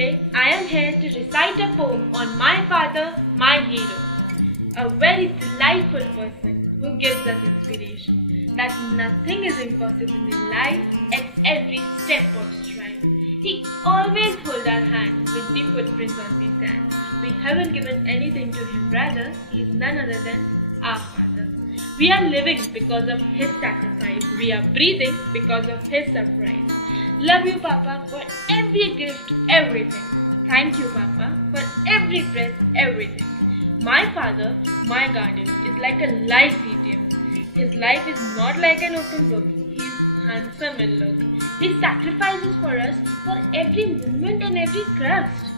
today I am here to recite a poem on my father, my hero. A very delightful person who gives us inspiration that nothing is impossible in life at every step of strife. He always holds our hands with the footprints on the sand. We haven't given anything to him, rather, he is none other than our father. We are living because of his sacrifice. We are breathing because of his surprise. Love you, Papa, for every gift, everything. Thank you, Papa, for every breath, everything. My father, my guardian, is like a life ATM. His life is not like an open book. He is handsome in look. He sacrifices for us for every moment and every crust.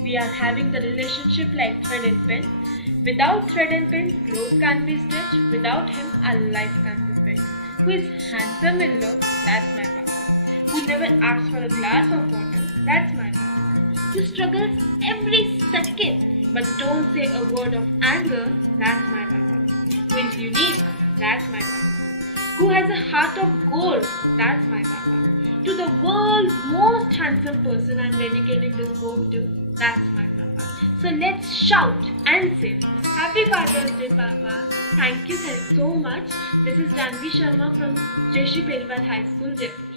We are having the relationship like thread and pen. Without thread and pen, clothes can't be stitched. Without him, our life can't be built. Who is handsome in look, that's my papa. Who never asks for a glass of water, that's my papa. Who struggles every second, but don't say a word of anger, that's my papa. Who is unique, that's my papa. Who has a heart of gold, that's my papa. To the world's most handsome person I'm dedicating this poem to, that's my papa. So let's shout and sing, Happy Father's Day, Papa. Thank you so much. This is Janhavi Sharma from Jayshree Periwal High School, Jaipur.